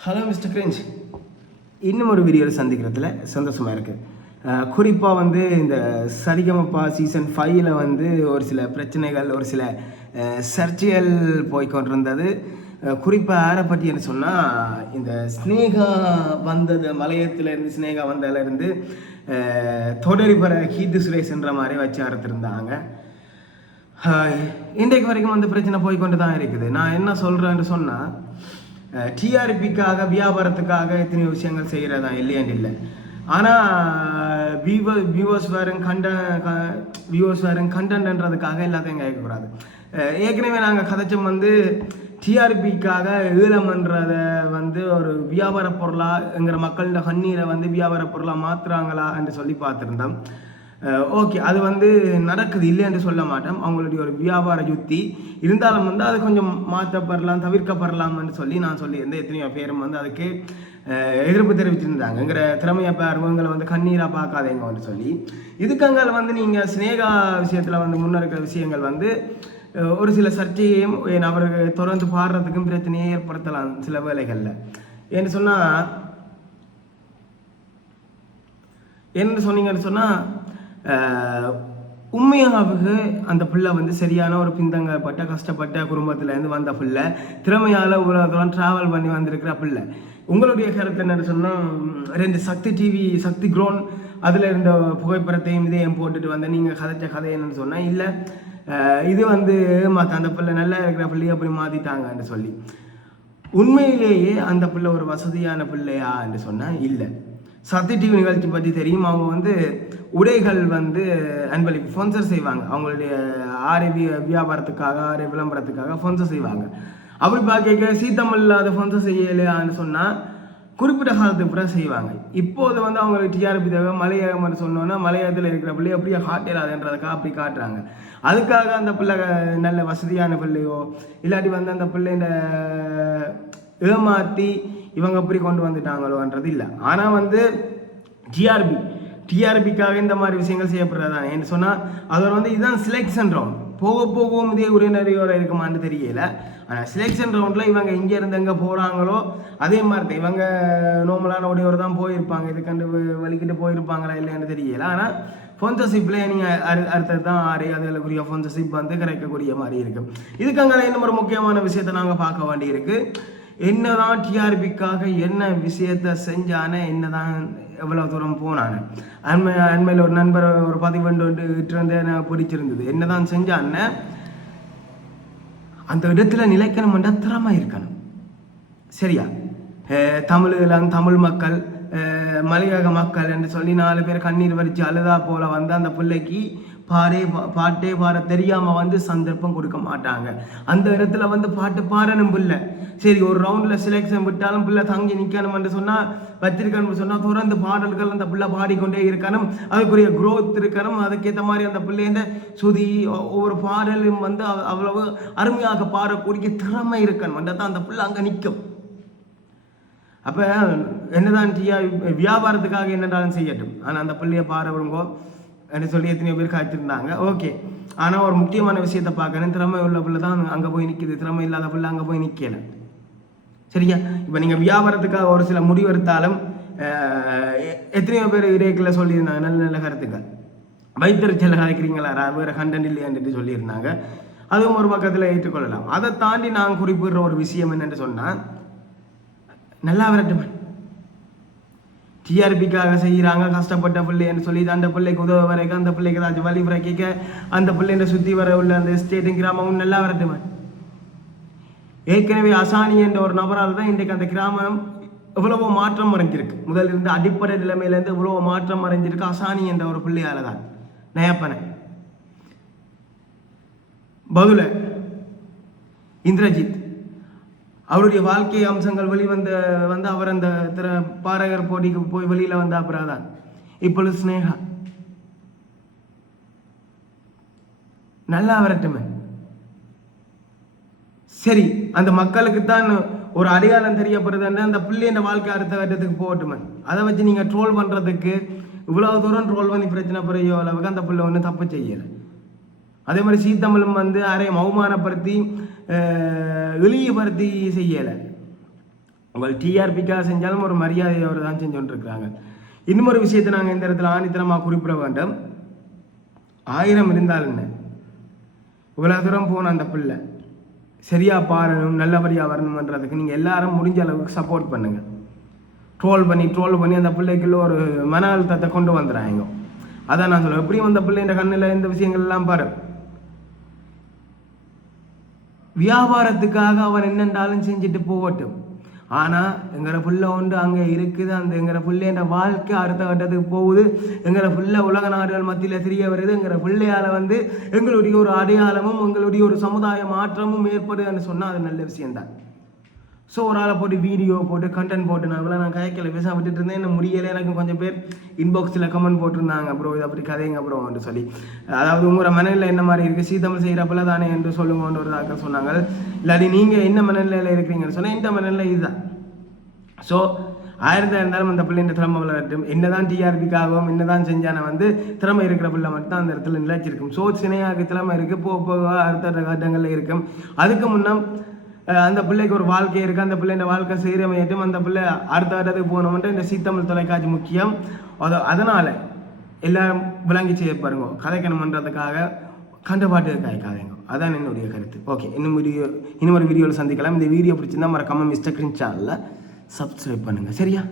Hello mister cringe இன்னும் ஒரு வீடியோவில் சந்திக்கிறதுல சந்தோஷமாக இருக்குது குறிப்பாக வந்து இந்த சரிகமப்பா சீசன் ஃபைவ்ல வந்து ஒரு சில பிரச்சனைகள் ஒரு சில அஹ், சர்ச்சைகள் போய்க்கொண்டிருந்தது குறிப்பாக யாரை பற்றின்னு சொன்னால் இந்த ஸ்னேகா வந்தது மலையத்துலேருந்து ஸ்னேகா வந்ததுலேருந்து தொடரி பெற கீர்த்தி சுரேஷ்ன்ற மாதிரி வச்சு அறுத்திருந்தாங்க. இன்றைக்கு வரைக்கும் அந்த பிரச்சனை போய் கொண்டு தான் இருக்குது. நான் என்ன சொல்கிறேன்னு சொன்னால் டிஆர்பிக்காக வியாபாரத்துக்காக இத்தனை விஷயங்கள் செய்கிறதா இல்லையான்னு இல்லை. ஆனால் வியூவ வியூவர்ஸ் வேறும் கண்ட வியூவர்ஸ் வேறும் கண்டன்றதுக்காக எல்லாத்தையும் கேட்கக்கூடாது. ஏற்கனவே நாங்கள் கதைச்சம் வந்து டிஆர்பிக்காக ஈழம்ன்றத வந்து ஒரு வியாபார பொருளாங்கிற மக்களோட கண்ணீரை வந்து வியாபார பொருளாக மாற்றுறாங்களா என்று சொல்லி பார்த்துருந்தோம். ஓகே அது வந்து நடக்குது இல்லைன்னு சொல்ல மாட்டேன் அவங்களுடைய ஒரு வியாபார யுத்தி. இருந்தாலும் வந்து அது கொஞ்சம் மாற்றப்படலாம் தவிர்க்கப்படலாம்னு சொல்லி நான் சொல்லியிருந்தேன். எத்தனையோ பேரும் வந்து அதுக்கு எதிர்ப்பு தெரிவிச்சிருந்தாங்கங்கிற திறமையை பார் வந்து கண்ணீராக பார்க்காதீங்கன்னு சொல்லி. இதுக்கங்கள் வந்து நீங்கள் சினேகா விஷயத்தில் வந்து முன்னெடுக்கிற விஷயங்கள் வந்து ஒரு சில சர்ச்சையையும் என் அவருக்கு தொடர்ந்து பாடுறதுக்கும் பிரச்சனையை ஏற்படுத்தலாம் சில வேலைகளில் ஏன்னு சொன்னால் என்ன சொன்னீங்கன்னு சொன்னால் உண்மையாகவே அந்த பிள்ளை வந்து சரியான ஒரு பின்தங்கப்பட்ட கஷ்டப்பட்ட குடும்பத்துலேருந்து வந்த பிள்ளை. திறமையால் உலகத்தெல்லாம் ட்ராவல் பண்ணி வந்திருக்கிற பிள்ளை. உங்களுடைய கருத்து என்னன்னு சொன்னால் ரெண்டு சக்தி டிவி சக்தி க்ரோன் அதில் இருந்த புகைப்படத்தையும் இதையும் போட்டுட்டு வந்த நீங்கள் கதைச்ச கதை என்னன்னு சொன்னால் இல்லை இது வந்து மற்ற அந்த பிள்ளை நல்லா இருக்கிற பிள்ளையை அப்படி மாற்றிட்டாங்கன்னு சொல்லி. உண்மையிலேயே அந்த பிள்ளை ஒரு வசதியான பிள்ளையா என்று சொன்னால் இல்லை. சத்தி டிவி நிகழ்ச்சி பற்றி தெரியும். அவங்க வந்து உடைகள் வந்து அன்பளிப்பு ஸ்பான்சர் செய்வாங்க. அவங்களுடைய ஆரவி வியாபாரத்துக்காக ஆரிய விளம்பரத்துக்காக ஸ்பான்சர் செய்வாங்க. அப்படி பார்க்க சீத்தமிழ் அதை ஸ்பான்சர் செய்யலையான்னு சொன்னால் குறிப்பிட்ட காலத்துக்கு பிறகு செய்வாங்க. இப்போது வந்து அவங்களுக்கு டிஆர்பி தேவை. மலையகம் சொன்னோன்னா மலையகத்தில் இருக்கிற பிள்ளை அப்படியே இல்லாதுன்றதுக்காக அப்படி காட்டுறாங்க. அதுக்காக அந்த பிள்ளை நல்ல வசதியான பிள்ளையோ இல்லாட்டி வந்து அந்த பிள்ளைண்ட ஏமாற்றி இவங்க அப்படி கொண்டு வந்துட்டாங்களோன்றது இல்லை. ஆனால் வந்து டிஆர்பி டிஆர்பிக்காக இந்த மாதிரி விஷயங்கள் செய்யப்படுறதா என்று சொன்னால் அதில் வந்து இதுதான் செலெக்ஷன் ரவுண்ட் போக போகவும் இதே உரைநடையோட இருக்குமான்னு தெரியல. ஆனால் செலெக்ஷன் ரவுண்டில் இவங்க இங்கே இருந்து எங்கே போகிறாங்களோ அதே மாதிரி தான் இவங்க நோமலான உடையோர் தான் போயிருப்பாங்க. இது கண்டு வலிக்கிட்டு போயிருப்பாங்களா இல்லைன்னு தெரியல. ஆனால் ஸ்பான்சர்ஷிப்பில் நீங்கள் அரு அடுத்தது தான் ஆறு அதுகளுக்குரிய ஸ்பான்சர்ஷிப் வந்து கிடைக்கக்கூடிய மாதிரி இருக்குது இதுக்காக இன்னும் ஒரு முக்கியமான விஷயத்தை நாங்கள் பார்க்க வேண்டியிருக்கு. என்னதான் டிஆர்பிக்காக என்ன விஷயத்த செஞ்சானே என்னதான் எவ்வளவு தூரம் போனானே. அண்மை அண்மையில் ஒரு நண்பர் ஒரு பதிவண்டு வந்து இட்டிருந்து எனக்கு பிடிச்சிருந்தது. என்னதான் செஞ்சான்னு அந்த இடத்துல நிலைக்கணும்ன்றா திறமை இருக்கணும். சரியா? தமிழ் தமிழ் மக்கள் மலையக மக்கள் என்று சொல்லி நாலு பேர் கண்ணீர் வரிச்சு அழுதா போல வந்து அந்த பிள்ளைக்கு பாடே பா- பாட்டே பாட தெரியாமல் வந்து சந்தர்ப்பம் கொடுக்க மாட்டாங்க. அந்த இடத்துல வந்து பாட்டு பாடணும் பிள்ளை. சரி ஒரு ரவுண்டில் செலெக்ஷன் விட்டாலும் பிள்ளை தங்கி நிற்கணும்னு சொன்னால் வச்சிருக்கணும்னு சொன்னால் தொடர்ந்து பாடல்கள் அந்த பிள்ளை பாடிக்கொண்டே இருக்கணும். அதுக்குரிய குரோத் இருக்கணும். அதுக்கேற்ற மாதிரி அந்த பிள்ளைன்ற சுதி ஒ- ஒவ்வொரு பாடலும் வந்து அவ்வளவு அருமையாக பாடக்கூடிய திறமை இருக்கணும். தான் அந்த பிள்ளை அங்கே நிற்கும். அப்போ என்னதான் டீயா வியாபாரத்துக்காக என்னடாலும் செய்யட்டும். ஆனால் அந்த பிள்ளையை பாட விரும்போ சொல்லி எத்தனையோ பேர் காய்ச்சிருந்தாங்க ஓகே ஆனால் ஒரு முக்கியமான விஷயத்தை பார்க்குறேன். திறமை உள்ள பிள்ளை தான் அங்கே போய் நிற்கிது திறமை இல்லாத பிள்ளை அங்கே போய் நிற்கல சரியா? இப்போ நீங்கள் வியாபாரத்துக்காக ஒரு சில முடிவெடுத்தாலும் எத்தனையோ பேர் இரேக்கில் சொல்லியிருந்தாங்க. நல்ல நல்ல கருத்துக்கள். வைத்தறிச்சல் கலைக்கிறீங்களா ரா- வேறு கண்டென்ட் இல்லையான்ட்டு சொல்லியிருந்தாங்க. அதுவும் ஒரு பக்கத்தில் ஏற்றுக்கொள்ளலாம். அதை தாண்டி நான் குறிப்பிடுற ஒரு விஷயம் என்னென்று சொன்னால் நல்லா விரட்டுமன் டிஆர்பிக்காக செய்கிறாங்க கஷ்டப்பட்ட பிள்ளைன்னு சொல்லி அந்த பிள்ளைக்கு உதவ வரைக்கும் அந்த பிள்ளைக்கு ஏதாச்சும் வழி பிறக்க அந்த பிள்ளைங்க சுற்றி வர உள்ள அந்த எஸ்டேட்டும் கிராமமும் நல்லா வரட்டுமே? ஏற்கனவே அசானி என்ற ஒரு நபரால் தான் இன்றைக்கு அந்த கிராமம் எவ்வளவோ மாற்றம் அடைஞ்சிருக்கு. முதல்ல இருந்து அடிப்படை நிலைமையிலேருந்து இவ்வளவோ மாற்றம் அடைஞ்சிருக்கு அசானி என்ற ஒரு பிள்ளையால தான். நயப்பனை. பதுல இந்திரஜித். அவருடைய வாழ்க்கை அம்சங்கள் வெளிவந்த வந்து அவர் அந்த திற பாரகர் போட்டிக்கு போய் வெளியில வந்த அப்புறம் இப்பொழுது ஸ்னேகா நல்லா வரட்டுமே. சரி அந்த மக்களுக்கு தான் ஒரு அடையாளம் தெரியப்படுதுன்னா அந்த பிள்ளையின் வாழ்க்கை அடுத்த கட்டத்துக்கு போகட்டுமே. அதை வச்சு நீங்க ட்ரோல் பண்றதுக்கு இவ்வளவு தூரம் ட்ரோல் பண்ணி பிரச்சனை புரியோ அளவுக்கு அந்த பிள்ளை ஒன்றும் தப்பு செய்யலை. அதே மாதிரி சீத்தமிழும் வந்து அரையும் அவமானப்படுத்தி இழிவுபடுத்தி செய்யலை. உங்கள் டிஆர்பிக்காக செஞ்சாலும் ஒரு மரியாதையோடு தான் செஞ்சு கொண்டிருக்கிறாங்க இன்னும் ஒரு விஷயத்தை நாங்கள் இந்த இடத்துல ஆணித்தனமாக குறிப்பிட வேண்டும். ஆயிரம் இருந்தால் என்ன? இவ்வளோ தூரம் போன அந்த பிள்ளை. சரியாக பாடணும் நல்லபடியாக வரணுன்றதுக்கு நீங்கள் எல்லாரும் முடிஞ்ச அளவுக்கு சப்போர்ட் பண்ணுங்கள் ட்ரோல் பண்ணி ட்ரோல் பண்ணி அந்த பிள்ளைக்குள்ள ஒரு மன அழுத்தத்தை கொண்டு வந்துடுறாங்க அதான் நான் சொல்லுவேன் எப்படியும் அந்த பிள்ளைன்ற கண்ணில் இந்த விஷயங்கள்லாம் பாரு. வியாபாரத்துக்காக அவர் என்னென்றாலும் செஞ்சுட்டு போகட்டும். ஆனால் எங்களை புள்ள ஒன்று அங்கே இருக்குது அந்த எங்களை பிள்ளைன்ற வாழ்க்கை அடுத்த கட்டத்துக்கு போகுது. எங்களை புள்ள உலக நாடுகள் மத்தியில் தெரிய வருது. எங்களை பிள்ளையால் வந்து எங்களுடைய ஒரு அடையாளமும் எங்களுடைய ஒரு சமுதாய மாற்றமும் ஏற்படுதுன்னு சொன்னால் அது நல்ல விஷயம்தான். ஸோ ஒரு ஆளை போட்டு வீடியோ போட்டு கண்டென்ட் போட்டு நான் இவ்வளோ நான் கதைக்கல பேச விட்டுட்டு இருந்தேன் என்ன முடியலை. எனக்கு கொஞ்சம் பேர் இன்பாக்ஸில் கமெண்ட் போட்டிருந்தாங்க. ப்ரோ இது அப்படி கதைங்க அப்புறம் சொல்லி. அதாவது உங்களோட மனநிலை என்ன மாதிரி இருக்குது சீதமிழ் செய்கிறப்பல தானே என்று சொல்லுங்கன்ற ஒரு தாக்க சொன்னாங்க. இல்லாட்டி நீங்கள் என்ன மனநிலையில் இருக்கிறீங்கன்னு சொன்னால் இந்த மனநிலை இதுதான். ஸோ ஆயிரத்தா இருந்தாலும் அந்த பிள்ளைன்ற திறமை வளரட்டும். என்னதான் டிஆர்பிக்காகவும் என்னதான் செஞ்சான வந்து திறமை இருக்கிற பிள்ளை மட்டும் தான் அந்த இடத்துல நிலைச்சிருக்கும் ஸோ சினையாக திறமை இருக்குது போக போக அடுத்த கட்டங்களில் இருக்கும். அதுக்கு முன்னம் அந்த பிள்ளைக்கு ஒரு வாழ்க்கை இருக்குது அந்த பிள்ளைன்ற வாழ்க்கை சீரமையட்டும். அந்த பிள்ளை அடுத்த கட்டத்துக்கு போகணும்ன்ட்டு இந்த சீத்தமிழ் தொலைக்காட்சி முக்கியம். அது அதனால் எல்லாரும் விளங்கி செய்ய பாருங்க. கதைக்கணுமன்றதுக்காக கண்டபாட்டு காய்க்காதீங்க. அதான் என்னுடைய கருத்து. ஓகே இன்னும் வீடியோ இன்னும் ஒரு வீடியோவில் சந்திக்கலாம். இந்த வீடியோ பிடிச்சிருந்தா மறக்காமல் மிஸ்டர் கிரின் சேனலில் சப்ஸ்கிரைப் பண்ணுங்கள் சரியா?